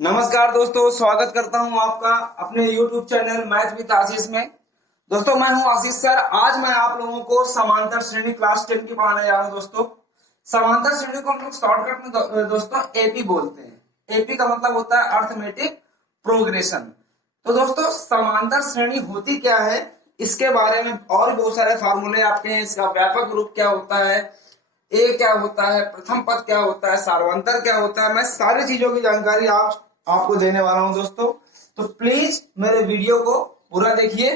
नमस्कार दोस्तों, स्वागत करता हूं आपका अपने YouTube चैनल मैथ विद आशीष में। दोस्तों मैं हूं आशीष सर। आज मैं आप लोगों को समांतर श्रेणी क्लास 10 की पढ़ाने जा रहा हूं। दोस्तों समांतर श्रेणी को हम लोग शॉर्टकट में दोस्तों एपी बोलते हैं। एपी का मतलब होता है अर्थमेटिक प्रोग्रेशन। तो दोस्तों समांतर श्रेणी होती क्या है, इसके बारे में और बहुत सारे फार्मूले आपके हैं। इसका व्यापक रूप क्या होता है, ए क्या होता है, प्रथम पद क्या होता है, सार्वंतर क्या होता है, मैं सारी चीजों की जानकारी आपको देने वाला हूं दोस्तों। तो प्लीज मेरे वीडियो को पूरा देखिए।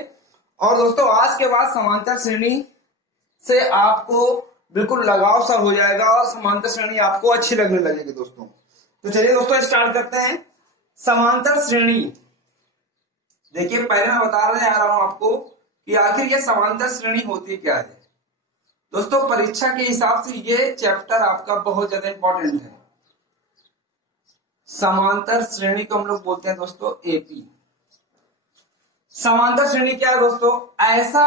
और दोस्तों आज के बाद समांतर श्रेणी से आपको बिल्कुल लगाव सा हो जाएगा और समांतर श्रेणी आपको अच्छी लगने लगेगी दोस्तों। तो चलिए दोस्तों स्टार्ट करते हैं। समांतर श्रेणी, देखिए पहले मैं बताने जा रहा हूं आपको कि आखिर ये समांतर श्रेणी होती क्या है। दोस्तों परीक्षा के हिसाब से ये चैप्टर आपका बहुत ज्यादा इंपॉर्टेंट है। समांतर श्रेणी को हम लोग बोलते हैं दोस्तों एपी। समांतर श्रेणी क्या है दोस्तों? ऐसा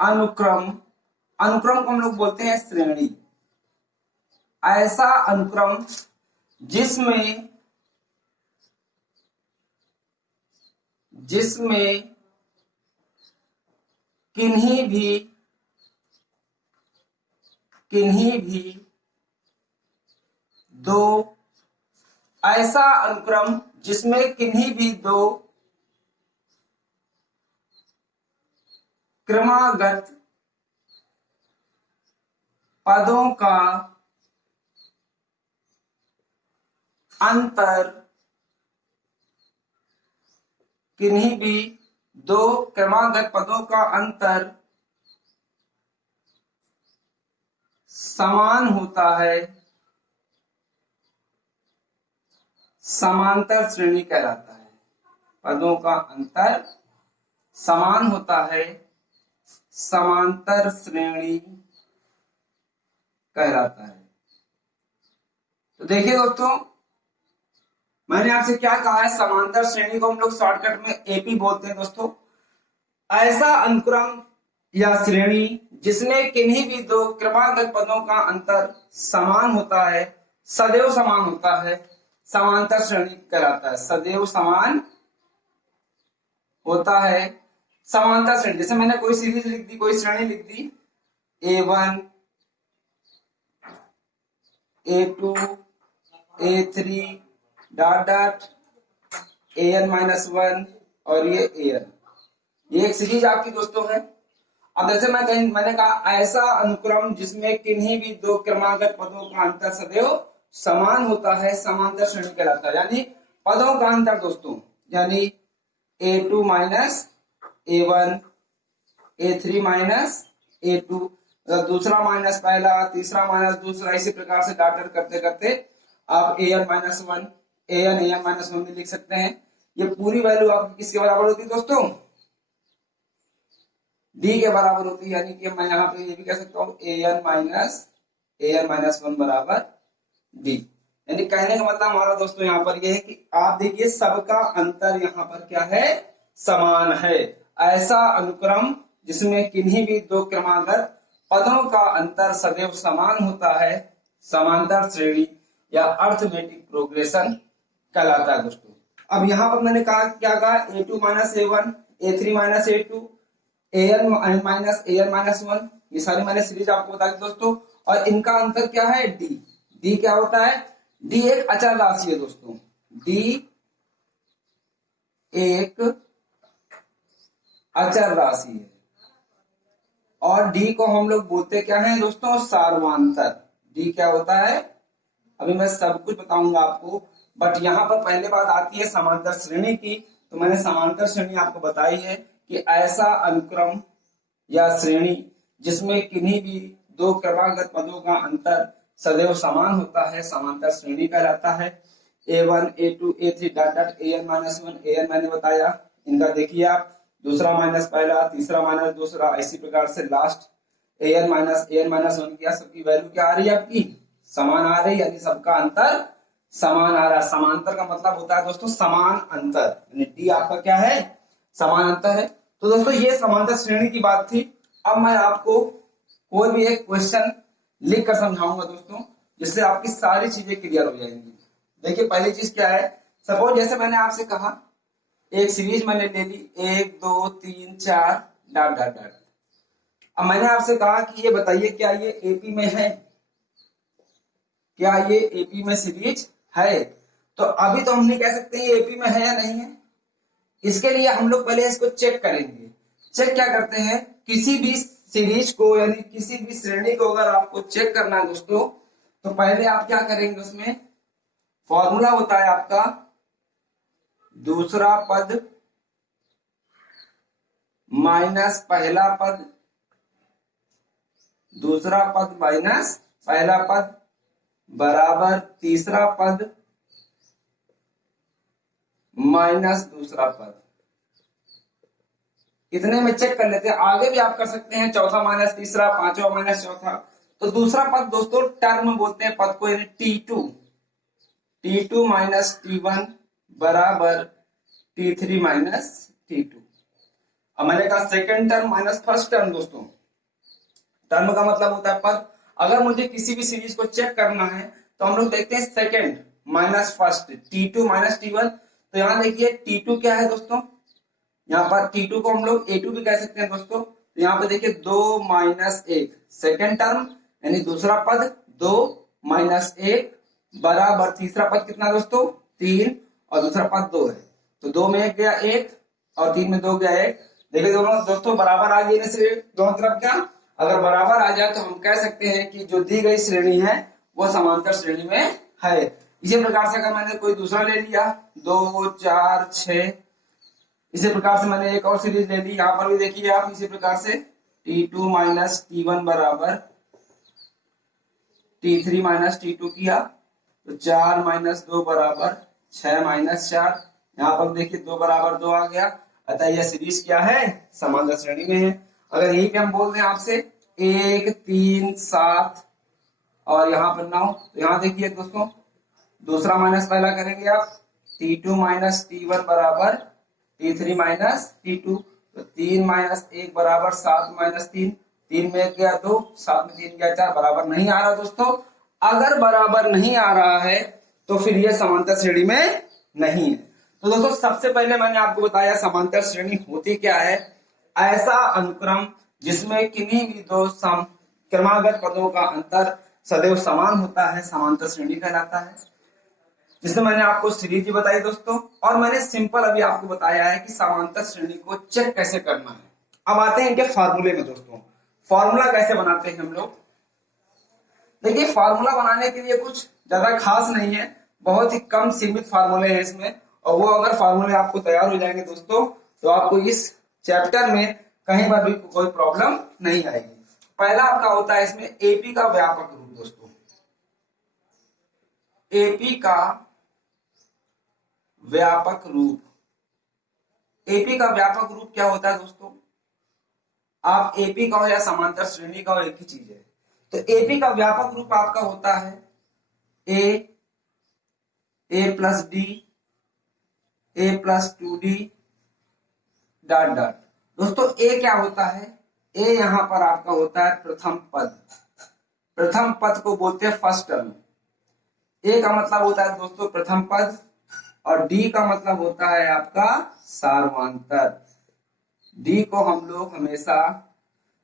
अनुक्रम अनुक्रम को हम लोग बोलते हैं श्रेणी। ऐसा अनुक्रम जिसमें किन्हीं भी दो, ऐसा अनुक्रम जिसमें किन्हीं भी दो क्रमागत पदों का अंतर, किन्हीं भी दो क्रमागत पदों का अंतर समान होता है, समांतर श्रेणी कहलाता है। पदों का अंतर समान होता है, समांतर श्रेणी कहलाता है। तो देखिए दोस्तों, मैंने आपसे क्या कहा है, समांतर श्रेणी को हम लोग शॉर्टकट में एपी बोलते हैं दोस्तों। ऐसा अनुक्रम या श्रेणी जिसमें किन्हीं भी दो क्रमागत पदों का अंतर समान होता है, सदैव समान होता है, समांतर श्रेणी कहलाता है। सदैव समान होता है, समांतर श्रेणी। जैसे मैंने कोई सीरीज लिख दी, कोई श्रेणी लिख दी, A1 A2 A3 dot dot AN-1 और ये AN, ये एक सीरीज आपकी दोस्तों है। अब जैसे मैंने कहा ऐसा अनुक्रम जिसमें किन्हीं भी दो क्रमागत पदों का अंतर सदैव समान होता है, समांतर श्रेणी कहलाता है। यानी पदों का अंतर दोस्तों, यानी A2 minus A1 A3 minus A2, दूसरा माइनस पहला, तीसरा माइनस दूसरा, इसी प्रकार से डॉट करते करते आप AN-1 AN भी लिख सकते हैं। ये पूरी वैल्यू आपकी किसके बराबर होती है दोस्तों? डी के बराबर होती है। यानी कि मैं यहाँ पे ये भी कह सकता हूँ AN-1 बराबर डी। यानी कहने का मतलब हमारा दोस्तों यहाँ पर ये है कि आप देखिए सबका अंतर यहाँ पर क्या है, समान है। ऐसा अनुक्रम जिसमें किन्हीं भी दो क्रमागत पदों का अंतर सदैव समान होता है, समांतर श्रेणी या अर्थमेटिक प्रोग्रेशन कहलाता है दोस्तों। अब यहाँ पर मैंने कहा क्या कहा, A2 minus A1 A3 minus A2 AN minus AN-1, ये सारी मैंने सीरीज आपको बता दी दोस्तों। और इनका अंतर क्या है, डी। डी क्या होता है? डी एक अचर राशि है दोस्तों। डी एक अचर राशि है और डी को हम लोग बोलते क्या है दोस्तों, सार्वंतर। डी क्या होता है, अभी मैं सब कुछ बताऊंगा आपको, बट यहाँ पर पहले बात आती है समांतर श्रेणी की। तो मैंने समांतर श्रेणी आपको बताई है कि ऐसा अनुक्रम या श्रेणी जिसमें किन्हीं भी दो क्रमागत पदों का अंतर सदैव समान होता है, समांतर श्रेणी कहलाता है। A1 A2 A3 dot dot AN-1 AN मैंने बताया, इनका देखिए आप, दूसरा माइनस पहला, तीसरा माइनस दूसरा, इसी प्रकार से लास्ट AN-1 किया। सबकी वैल्यू क्या आ रही है आपकी, समान आ रही है, यानी सबका अंतर समान आ रहा है। समांतर का मतलब होता है दोस्तों समान अंतर, यानी डी आपका क्या है, समान अंतर है। तो दोस्तों ये समांतर श्रेणी की बात थी। अब मैं आपको कोई भी एक क्वेश्चन लिख कर समझाऊंगा दोस्तों, जिससे आपकी सारी चीजें क्लियर हो जाएंगी। देखिए पहली चीज क्या है, सपोज जैसे मैंने आपसे कहा एक सीरीज मैंने ले ली 1 2 3 4 डॉट डॉट डॉट। अब मैंने आपसे कहा कि ये बताइए क्या ये एपी में है, क्या ये एपी में सीरीज है। तो अभी तो हम नहीं कह सकते ये एपी में है या नहीं है। इसके लिए हम लोग पहले इसको चेक करेंगे। चेक क्या करते हैं, किसी भी सीरीज को यानी किसी भी श्रेणी को अगर आपको चेक करना है दोस्तों, तो पहले आप क्या करेंगे, उसमें फॉर्मूला होता है आपका दूसरा पद माइनस पहला पद, दूसरा पद माइनस पहला पद बराबर तीसरा पद माइनस दूसरा पद। इतने में चेक कर लेते हैं। आगे भी आप कर सकते हैं, चौथा माइनस तीसरा, पांचवा माइनस चौथा। तो दूसरा पद दोस्तों टर्म बोलते हैं पद को, यानी T2 माइनस T1 बराबर T3 माइनस T2। अब मैंने कहा second term minus first term. दोस्तों टर्म का मतलब होता है पद। अगर मुझे किसी भी सीरीज को चेक करना है तो हम लोग देखते हैं second minus first, T2 minus T1। तो यहां देखिए T2 क्या है दोस्तों, यहाँ पर T2 को हम लोग A2 भी कह सकते हैं दोस्तों। तो यहाँ पे देखिए 2 माइनस 1 सेकेंड टर्म यानी दूसरा पद 2 माइनस 1 बराबर तीसरा पद कितना दोस्तों 3 और दूसरा पद 2 है। तो 2 में 1 गया 1 और 3 में 2 गया 1। देखिए दोनों दोस्तों बराबर आ गई से दोनों तरफ क्या, अगर बराबर आ जाए तो हम कह सकते हैं कि जो दी गई श्रेणी है वो समांतर श्रेणी में है। इसी प्रकार से अगर मैंने कोई दूसरा ले लिया 2 4 6, इसी प्रकार से मैंने एक और सीरीज ले ली। यहां पर भी देखिए आप इसी प्रकार से T2 माइनस T1 बराबर T3 माइनस T2 किया, तो 4 माइनस 2 बराबर 6 माइनस 4। यहाँ पर देखिए 2 बराबर 2 आ गया, अतः यह सीरीज क्या है, समांतर श्रेणी में है। अगर यही पे हम बोल दें आपसे 1 3 7 और यहाँ पर 9, तो यहाँ देखिए दोस्तों दूसरा माइनस पहला करेंगे आप, T2 माइनस T1 बराबर T3 माइनस T2। तो 3 माइनस 1 बराबर 7 माइनस 3, 3 में 1 गया 2, 7 में 3 गया 4, बराबर नहीं आ रहा दोस्तों। अगर बराबर नहीं आ रहा है तो फिर यह समांतर श्रेणी में नहीं है। तो दोस्तों सबसे पहले मैंने आपको बताया समांतर श्रेणी होती क्या है, ऐसा अनुक्रम जिसमें किन्हीं भी दो क्रमागत पदों का अंतर सदैव समान होता है, समांतर श्रेणी कहलाता है। जिसमें मैंने आपको सीरीज ही बताई दोस्तों, और मैंने सिंपल अभी आपको बताया है कि समांतर श्रेणी को चेक कैसे करना है। अब आते हैं इनके फार्मूले में दोस्तों। फार्मूला कैसे बनाते हैं हम लोग, देखिए फार्मूला बनाने के लिए कुछ ज्यादा खास नहीं है, बहुत ही कम सीमित फार्मूले हैं इसमें। और वो अगर फार्मूले आपको तैयार हो जाएंगे दोस्तों, तो आपको इस चैप्टर में कहीं पर भी कोई प्रॉब्लम नहीं आएगी। पहला आपका होता है इसमें एपी का व्यापक रूप दोस्तों। एपी का व्यापक रूप, एपी का व्यापक रूप क्या होता है दोस्तों, आप एपी का हो या समांतर श्रेणी का हो एक ही चीज है। तो एपी का व्यापक रूप आपका होता है a plus d, a plus 2D dot dot. दोस्तों ए क्या होता है, ए यहां पर आपका होता है प्रथम पद। प्रथम पद को बोलते हैं फर्स्ट टर्म। ए का मतलब होता है दोस्तों प्रथम पद, और डी का मतलब होता है आपका सार्वधातुक। डी को हम लोग हमेशा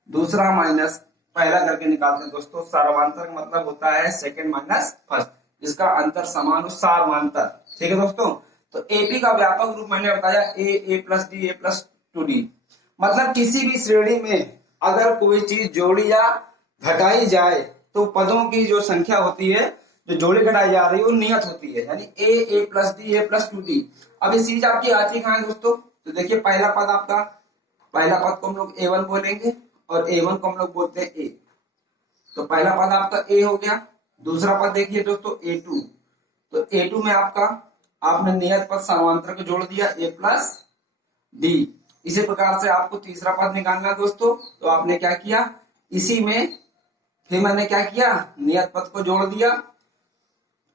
दूसरा माइनस पहला करके निकालते हैं दोस्तों। सार्वधातुक मतलब होता है सेकंड माइनस फर्स्ट, जिसका अंतर समान हो, सार्वधातुक। ठीक है दोस्तों। तो एपी का व्यापक रूप मैंने बताया ए plus d, a plus 2D। मतलब किसी भी श्रेणी में अगर कोई चीज जोड़ी या घटाई जाए तो पदों की जो संख्या होती है, जो जोड़ी घटाई जा रही है, वो नियत होती है, यानी ए plus d, a plus 2D। अब ये चीज आपकी आती कहां है दोस्तों, तो देखिए पहला पद आपका, पहला पद को हम लोग A1 बोलेंगे और A1 को हम लोग बोलते हैं ए। तो पहला पद आपका ए हो गया। दूसरा पद देखिए दोस्तों A2। तो A2 में आपका आपने नियत पद समांतर को जोड़ दिया ए प्लस डी। इसी प्रकार से आपको तीसरा पद निकालना है दोस्तों, तो आपने क्या किया, इसी में फिर मैंने क्या किया, नियत पद को जोड़ दिया।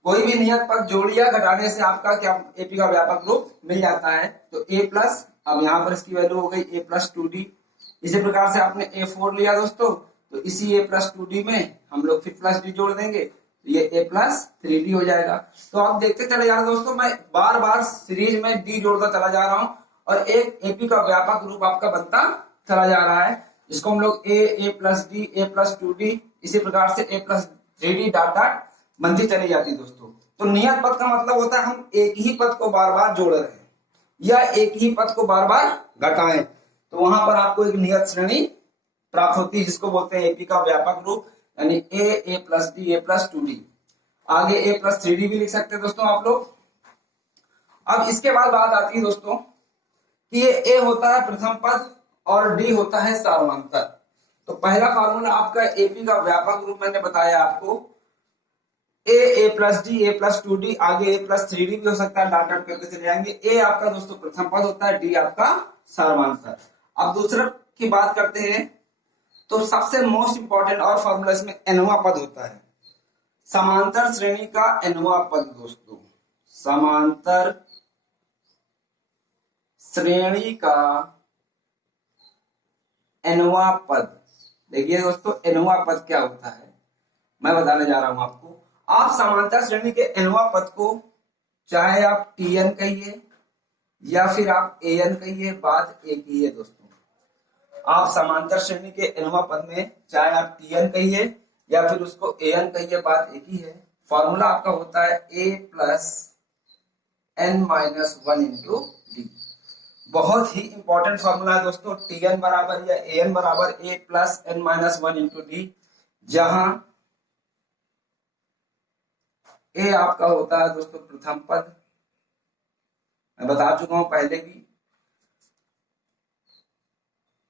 कोई भी नियत पद जोड़िया घटाने से आपका क्या एपी का व्यापक रूप मिल जाता है। तो ए प्लस, अब यहाँ पर इसकी वैल्यू हो गई ए प्लस 2D इसी प्रकार से आपने A4 लिया दोस्तों, तो इसी A+2D में हम लोग फिर प्लस डी जोड़ देंगे, तो ये A+3D हो जाएगा। तो आप देखते चले जा रहे दोस्तों, मैं बार बार सीरीज में डी जोड़ता चला जा रहा हूँ और एक एपी का व्यापक रूप आपका बनता चला जा रहा है, जिसको हम लोग A+D A+2D इसी प्रकार से A+3D डॉट डॉट बनती चली जाती है दोस्तों। तो नियत पद का मतलब होता है हम एक ही पद को बार बार जोड़ रहे हैं या एक ही पद को बार बार घटाएं, तो वहां पर आपको एक नियत श्रेणी प्राप्त होती है, जिसको बोलते हैं एपी का व्यापक रूप, यानी A+D A+2D। आगे A+3D भी लिख सकते हैं दोस्तों आप लोग। अब इसके बाद बात आती है दोस्तों कि ये A होता है प्रथम पद और D होता है सार्वधातुक। तो पहला फार्मूला आपका एपी का व्यापक रूप मैंने बताया आपको, A+D A+2D, आगे A+3D भी हो सकता है, डॉट डॉट करके चले जाएंगे। A आपका दोस्तों प्रथम पद होता है, D आपका सार्वधातुक। अब दूसरा की बात करते हैं, तो सबसे मोस्ट इंपॉर्टेंट और फॉर्मूला इसमें nवां पद होता है, समांतर श्रेणी का nवां पद दोस्तों, समांतर श्रेणी का nवां पद। देखिए दोस्तों nवां पद क्या होता है मैं बताने जा रहा हूं आपको। आप समांतर श्रेणी के nवां पद को चाहे आप Tn कहिए या फिर आप An कहिए, बात एक ही है दोस्तों। आप समांतर श्रेणी के nवां पद में चाहे आप Tn कहिए या फिर उसको An कहिए, बात एक ही है। फॉर्मूला आपका होता है A+n-1 इंटू डी। बहुत ही इंपॉर्टेंट फॉर्मूला है दोस्तों, Tn बराबर या An बराबर A+n-1 इंटू डी, जहां A आपका होता है दोस्तों प्रथम पद, मैं बता चुका हूं पहले भी।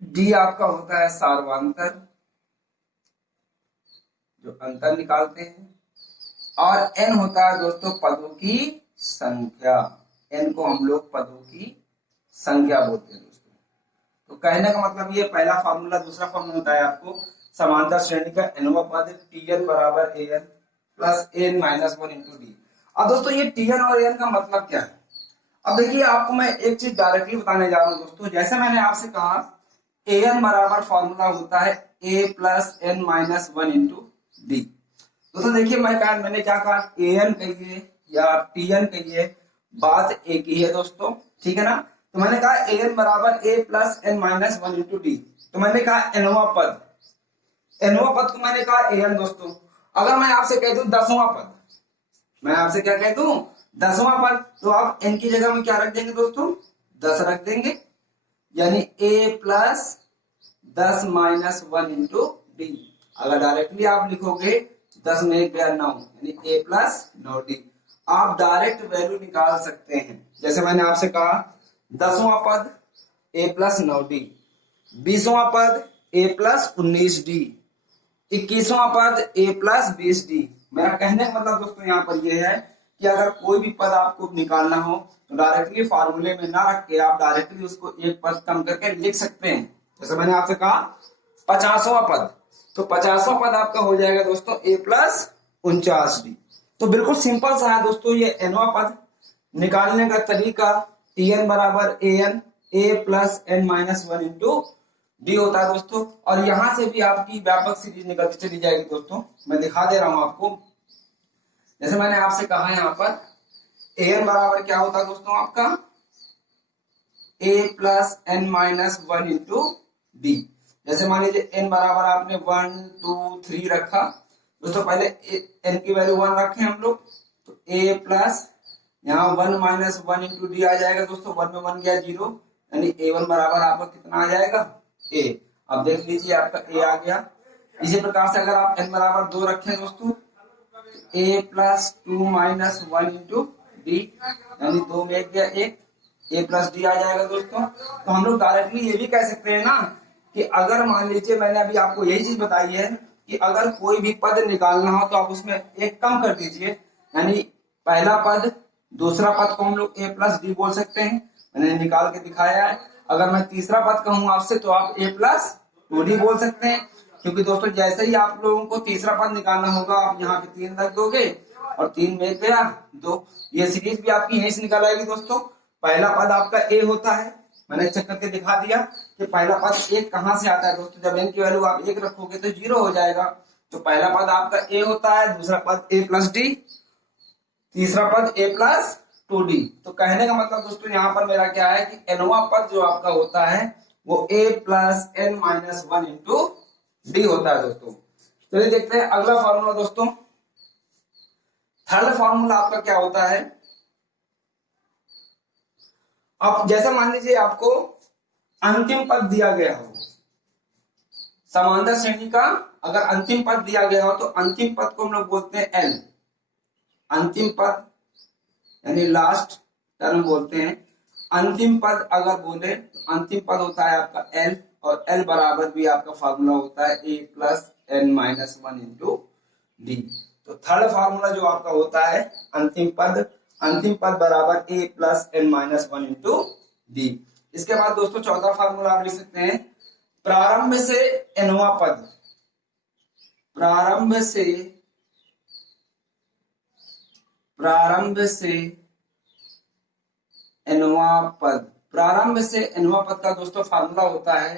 D आपका होता है सार्वधातुक, जो अंतर निकालते हैं, और N होता है दोस्तों पदों की संख्या। N को हम लोग पदों की संख्या बोलते हैं दोस्तों। तो कहने का मतलब ये पहला फार्मूला। दूसरा फार्मूला बताया आपको, समांतर श्रेणी का nवां पद Tn बराबर An plus n-1 into D. अब दोस्तों ये Tn और N का मतलब क्या है? अब देखिए आपको मैं एक चीज डायरेक्टली बताने जा रहा हूं दोस्तों। जैसे मैंने आपसे कहा An बराबर फॉर्मूला होता है A+n-1 इंटू डी। दोस्तों देखिए मैंने क्या कहा, An कहिए या Tn कहिए, बात एक ही है दोस्तों, ठीक है ना। तो मैंने कहा An बराबर A+n-1 इंटू डी। तो मैंने कहा nवां पद, nवां पद को मैंने कहा An दोस्तों। अगर मैं आपसे कह दूं 10वां पद, मैं आपसे क्या कह दूं 10वां पद, तो आप n की जगह में क्या रख देंगे दोस्तों, 10 रख देंगे, यानी A+10-1 इंटू डी। अगर डायरेक्टली आप लिखोगे 10 में 1 गया 9, यानी A+9D। आप डायरेक्ट वैल्यू निकाल सकते हैं। जैसे मैंने आपसे कहा 10वां पद A+9D, 20वां पद A+19D, 21वां पद A+20D। मेरा कहने का मतलब दोस्तों यहाँ पर यह है कि अगर कोई भी पद आपको निकालना हो तो डायरेक्टली फार्मूले में ना रख के आप डायरेक्टली उसको एक पद कम करके लिख सकते हैं। जैसे मैंने आपसे कहा 50वां पद, तो 50वां पद आपका हो जाएगा दोस्तों A+49D। तो बिल्कुल सिंपल सा है दोस्तों ये nवां पद निकालने का तरीका। Tn बराबर An A+n-1 इंटू डी होता है दोस्तों, और यहां से भी आपकी व्यापक सीरीज निकलती चली जाएगी दोस्तों। मैं दिखा दे रहा हूं आपको। जैसे मैंने आपसे कहा यहाँ पर An बराबर क्या होता है दोस्तों आपका A+n-1 इंटू डी। जैसे मान लीजिए n बराबर आपने 1 2 3 रखा दोस्तों, पहले n की वैल्यू 1 रखें हम लोग, तो A प्लस यहाँ 1-1 इंटू डी आ जाएगा दोस्तों। 1 में 1 गया 0, यानी A1 बराबर आपका कितना आ जाएगा A। अब देख लीजिए आपका A आ गया। इसी प्रकार से अगर आप n बराबर 2 रखें दोस्तों, A+2-1 इंटू डी, यानी 2 में 1 गया 1, A+D आ जाएगा दोस्तों। तो हम लोग डायरेक्टली ये भी कह सकते हैं ना कि अगर मान लीजिए मैंने अभी आपको यही चीज बताई है कि अगर कोई भी पद निकालना हो तो आप उसमें एक कम कर दीजिए, यानी पहला पद दूसरा पद को हम लोग A+D बोल सकते हैं, मैंने निकाल के दिखाया है। अगर मैं तीसरा पद कहूं आपसे तो आप A+2D बोल सकते हैं, क्योंकि दोस्तों जैसे ही आप लोगों को तीसरा पद निकालना होगा आप यहाँ पे 3 रख दोगे और 3 में 1 गया 2। ये सीरीज भी आपकी यहीं से निकल आएगी दोस्तों। पहला पद आपका A होता है, मैंने चेक करके दिखा दिया कि पहला पद एक कहां से आता है दोस्तों। जब n की वैल्यू आप एक रखोगे तो 0 हो जाएगा। तो पहला पद आपका a होता है, दूसरा पद a प्लस डी, तीसरा पद a प्लस 2d। तो कहने का मतलब दोस्तों यहाँ पर मेरा क्या है कि nवां पद जो आपका होता है वो a plus n minus 1 into d होता है दोस्तों। चलिए देखते हैं अगला फॉर्मूला दोस्तों। थर्ड फॉर्मूला आपका क्या होता है, अब जैसे मान लीजिए आपको अंतिम पद दिया गया हो, समांतर श्रेणी का अगर अंतिम पद दिया गया हो तो अंतिम पद को हम लोग बोलते हैं एल। अंतिम पद यानी लास्ट टर्म बोलते हैं। अंतिम पद अगर बोले तो अंतिम पद होता है आपका एल, और एल बराबर भी आपका फॉर्मूला होता है a plus N minus 1 into D. तो थर्ड फॉर्मूला जो आपका होता है अंतिम पद बराबर ए plus N minus 1 into d. इसके बाद दोस्तों चौथा फॉर्मूला आप लिख सकते हैं प्रारंभ से एनवां पद, प्रारंभ से एनवां पद, प्रारंभ से एनवां पद का दोस्तों फार्मूला होता है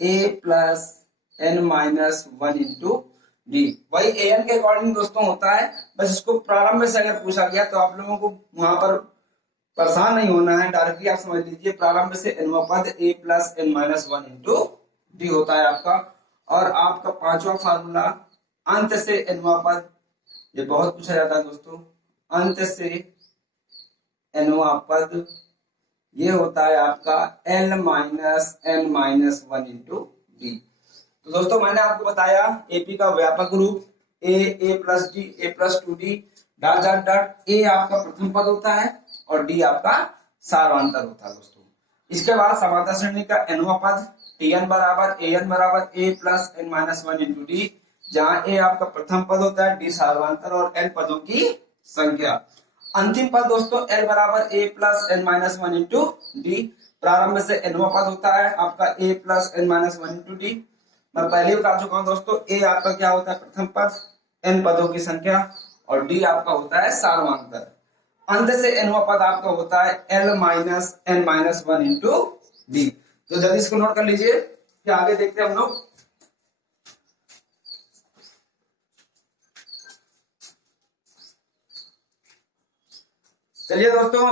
a plus N minus 1 into d. वही एन के अकॉर्डिंग दोस्तों होता है, बस इसको प्रारंभ से अगर पूछा गया तो आप लोगों को वहां पर परेशान नहीं होना है, डायरेक्टली आप समझ लीजिए प्रारंभ से एनवां पद a plus N minus 1 into d होता है आपका। और आपका पांचवा फार्मूला अंत से एनवां पद, ये बहुत पूछा जाता है दोस्तों, अंत से एनवां पद ये होता है आपका l minus N minus 1 into D. तो दोस्तों मैंने आपको बताया एपी का व्यापक रूप a plus d, a plus 2d dot dot dot. A आपका प्रथम पद होता है और डी आपका सार्वंतर होता है दोस्तों। इसके बाद समांतर श्रेणी का एनवां पद टीएन बराबर ए plus N minus 1 into d, जहां ए आपका प्रथम पद होता है, डी सार्वंतर और एन पदों की संख्या। अंतिम पद दोस्तों एल बराबर ए plus N minus 1 into D. प्रारंभ से एनवां पद होता है आपका A plus N minus 1 into D. मैं पहले बता चुका हूं दोस्तों, ए आपका क्या होता है प्रथम पद, एन पदों की संख्या, और डी आपका होता है सार्वंतर। अंत से एनवां पद आपका होता है L minus N minus 1 into D. तो जल्दी इसको नोट कर लीजिए कि आगे देखते हैं हम लोग। चलिए दोस्तों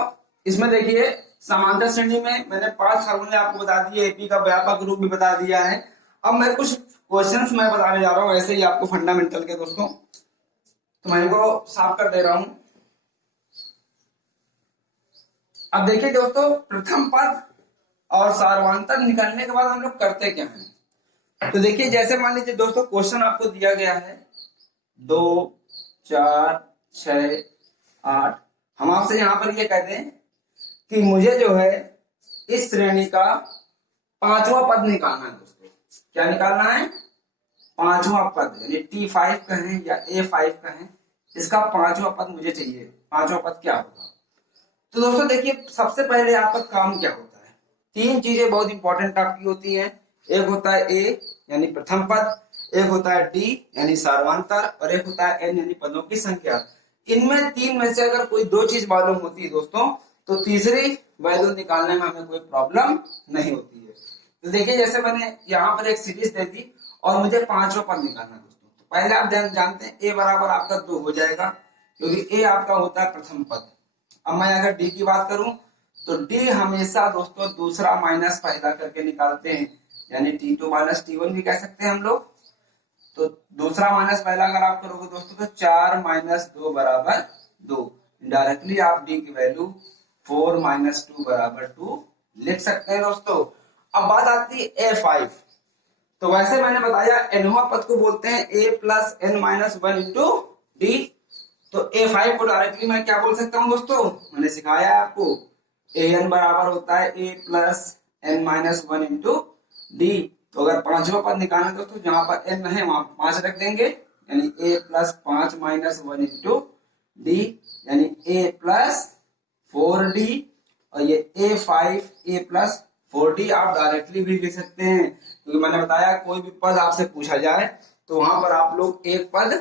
इसमें देखिए समांतर श्रेणी में मैंने 5 फार्मूले आपको बता दिए, एपी का व्यापक रूप भी बता दिया है। अब मैं कुछ क्वेश्चंस मैं बताने जा रहा हूं, ऐसे ही आपको फंडामेंटल के दोस्तों, तो मैं इनको साफ कर दे रहा हूं। अब देखिए दोस्तों प्रथम पद और सार्वंतर निकालने के बाद हम लोग करते क्या हैं। तो देखिए जैसे मान लीजिए दोस्तों क्वेश्चन आपको दिया गया है 2 4 6 8, हम आपसे यहां पर ये कहते हैं कि मुझे जो है इस श्रेणी का पांचवा पद निकालना है दोस्तों। क्या निकालना है? पांचवा पद, यानी T5 कहें या A5 कहें, इसका पांचवा पद मुझे चाहिए। पांचवा पद क्या होगा? तो दोस्तों देखिए सबसे पहले आपका काम क्या होता है, 3 चीजें बहुत इंपॉर्टेंट आपकी होती हैं। एक होता है A यानी प्रथम पद, एक होता है D यानी सार्वंतर, और एक होता है N यानी पदों की संख्या। इनमें 3 में से अगर कोई 2 चीज मालूम होती है दोस्तों तो तीसरी वैल्यू निकालने में हमें कोई प्रॉब्लम नहीं होती है। तो देखिए जैसे मैंने यहाँ पर एक सीरीज दे दी और मुझे पांचवा पद निकालना है दोस्तों, तो पहले आप जानते हैं A बराबर आपका 2 हो जाएगा क्योंकि A आपका होता है प्रथम पद। अब मैं अगर D की बात करूं तो D हमेशा दोस्तों दूसरा माइनस पहला करके निकालते हैं, यानी T2 माइनस T1 भी कह सकते हैं हम लोग। तो दूसरा माइनस पहला अगर आप करोगे दोस्तों तो 4 माइनस 2 बराबर 2। डायरेक्टली आप D की वैल्यू 4 माइनस 2 बराबर 2 लिख सकते हैं दोस्तों। अब बात आती है A5। तो वैसे मैंने बताया एनवां पद को बोलते हैं A plus N minus 1 into D. तो A5 को डायरेक्टली मैं क्या बोल सकता हूं दोस्तों, मैंने सिखाया आपको AN बराबर होता है A plus N minus 1 into D. तो अगर पांचवा पद निकालना है दोस्तों, जहां पर n है वहां 5 रख देंगे, यानी A plus 5 minus 1 into D, यानी A प्लस 4D, और ये A5 A प्लस 4D आप डायरेक्टली भी लिख सकते हैं, क्योंकि मैंने बताया कोई भी पद आपसे पूछा जाए तो वहां पर आप लोग एक पद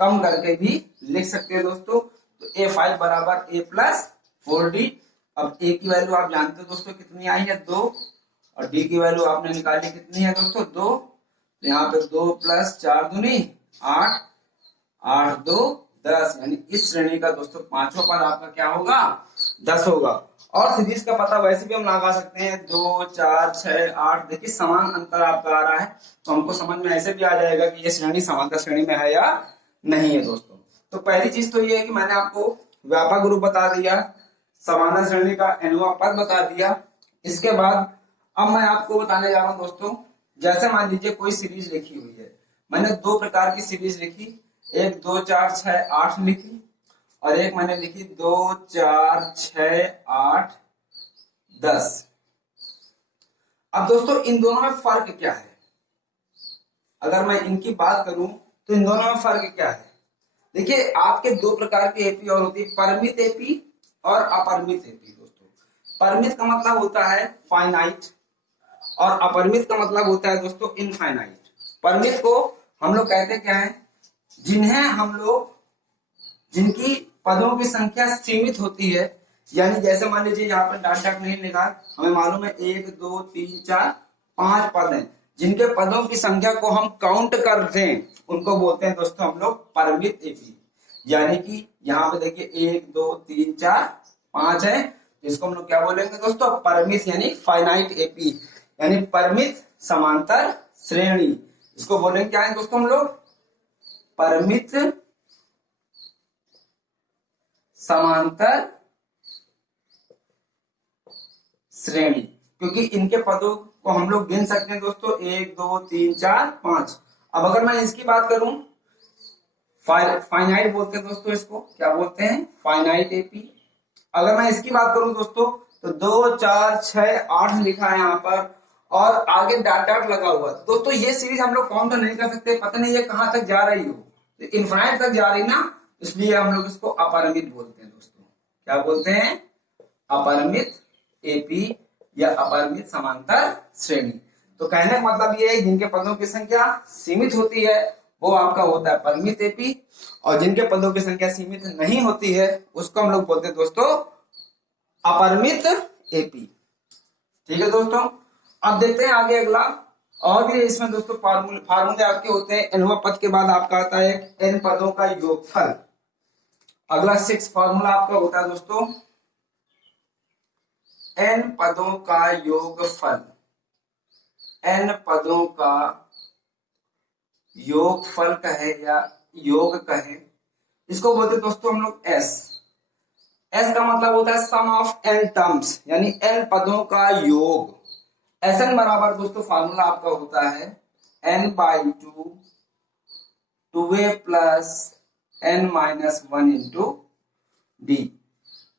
कम करके भी लिख सकते हैं दोस्तों। तो A5 बराबर A प्लस 4D। अब ए की वैल्यू आप जानते हो दोस्तों कितनी आई है 2, और डी की वैल्यू आपने निकाली कितनी है दोस्तों 2। तो यहाँ पे 2 प्लस 4 दूनी 8, 8 2 10, यानी इस श्रेणी का दोस्तों पांचवा पद आपका क्या होगा 10 होगा। और सीरीज का पता वैसे भी हम लगा सकते हैं 2 4 6 8, देखिए समान अंतर आपका आ रहा है, तो हमको समझ में ऐसे भी आ जाएगा कि ये श्रेणी समांतर श्रेणी में है या नहीं है दोस्तों। तो पहली चीज तो ये है कि मैंने आपको व्यापक रूप बता दिया, समांतर श्रेणी का nवां पद बता दिया। इसके बाद अब मैं आपको बताने जा रहा हूं दोस्तों, जैसे मान लीजिए कोई सीरीज लिखी हुई है, मैंने दो प्रकार की सीरीज लिखी, एक 2 4 6 8 लिखी, और एक मैंने लिखी 2 4 6 8 10। अब दोस्तों इन दोनों में फर्क क्या है, अगर मैं इनकी बात करूं तो इन दोनों में फर्क क्या है। देखिए आपके दो प्रकार की एपी और होती है, परिमित एपी और अपरिमित एपी। दोस्तों परिमित का मतलब होता है फाइनाइट, और अपरिमित का मतलब होता है दोस्तों इनफाइनाइट। परिमित को हम लोग कहते क्या है, जिन्हें हम लोग, जिनकी पदों की संख्या सीमित होती है, यानी जैसे मान लीजिए यहाँ पर डाट डाट नहीं लिखा, हमें मालूम है 1 2 3 4 5 पद हैं, जिनके पदों की संख्या को हम काउंट करते हैं उनको बोलते हैं दोस्तों हम लोग परिमित एपी। यानी कि यहाँ पे देखिए 1 2 3 4 5 है, इसको हम लोग क्या बोलेंगे दोस्तों परिमित, यानी फाइनाइट एपी, यानी परिमित समांतर श्रेणी, इसको बोलेंगे क्या है दोस्तों हम लोग परिमित समांतर श्रेणी, क्योंकि इनके पदों को हम लोग गिन सकते हैं दोस्तों 1 2 3 4 5। अब अगर मैं इसकी बात करूं, फाइनाइट बोलते हैं दोस्तों, इसको क्या बोलते हैं फाइनाइट एपी। अगर मैं इसकी बात करूं दोस्तों तो 2 4 6 8 लिखा है यहाँ पर, और आगे डाट डाट लगा हुआ है। दोस्तों ये सीरीज हम लोग काउंट नहीं कर सकते, पता नहीं ये कहां तक जा रही हो, इनफाइनाइट तक जा रही ना, इसलिए हम लोग इसको अपरिमित बोलते हैं दोस्तों। क्या बोलते हैं अपरिमित एपी या अपरिमित समांतर श्रेणी। तो कहने का मतलब ये है जिनके पदों की संख्या सीमित होती है वो आपका होता है परिमित एपी, और जिनके पदों की संख्या सीमित नहीं होती है उसको हम लोग बोलते हैं दोस्तों अपरिमित एपी। ठीक है दोस्तों, अब देखते हैं आगे अगला, और भी इसमें दोस्तों फार्मूले आपके होते हैं, nवां पद के बाद आपका आता है n पदों का योगफल। अगला 6 फार्मूला आपका होता है दोस्तों n पदों का योगफल। n पदों का योगफल कहे या योग कहे, इसको बोलते हैं दोस्तों हम लोग s। s का मतलब होता है सम ऑफ n टर्म्स, यानी n पदों का योग। Sn बराबर दोस्तों फार्मूला आपका होता है n/2 2a plus n-1 into D.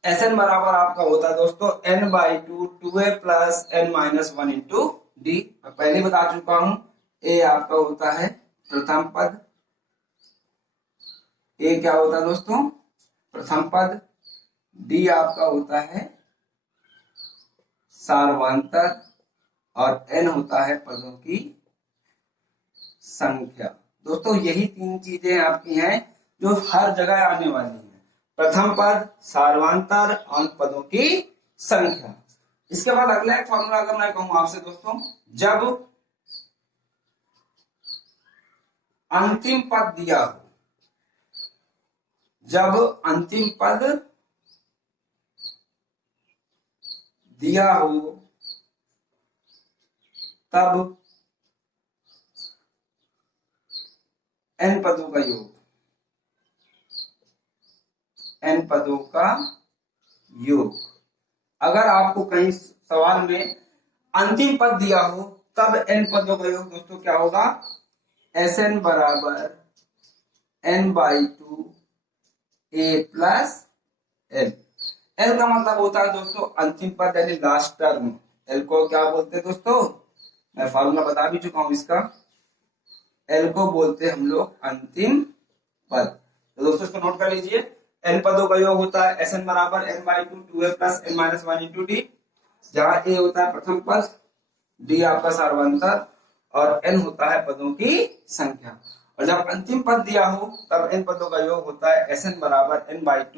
Sn बराबर आपका होता है दोस्तों n/2 2a plus n-1 into D. मैं पहले बता चुका हूं, a आपका होता है प्रथम पद, a क्या होता है दोस्तों प्रथम पद, d आपका होता है सार्वंतर, और n होता है पदों की संख्या। दोस्तों यही तीन चीजें आपकी हैं जो हर जगह आने वाली हैं, प्रथम पद, सार्वंतर और पदों की संख्या। इसके बाद अगला एक फॉर्मूला अगर मैं कहूं आपसे दोस्तों, जब अंतिम पद दिया हो, जब अंतिम पद दिया हो तब n पदों का योग, n पदों का योग। अगर आपको कहीं सवाल में अंतिम पद दिया हो तब n पदों का योग दोस्तों क्या होगा, Sn बराबर n/2 a plus l। l का मतलब होता है दोस्तों अंतिम पद यानी लास्ट टर्म, l को क्या बोलते हैं दोस्तों, मैं फार्मूला बता भी चुका हूं इसका, l को बोलते हैं हम लोग अंतिम पद। तो दोस्तों इसको नोट कर लीजिए, n पदों का योग होता है Sn बराबर n/2 2a plus n-1 into d, जहां a होता है प्रथम पद, d आपका सार्वंतर और n होता है पदों की संख्या। और जब अंतिम पद दिया हो तब n पदों का योग होता है Sn बराबर n/2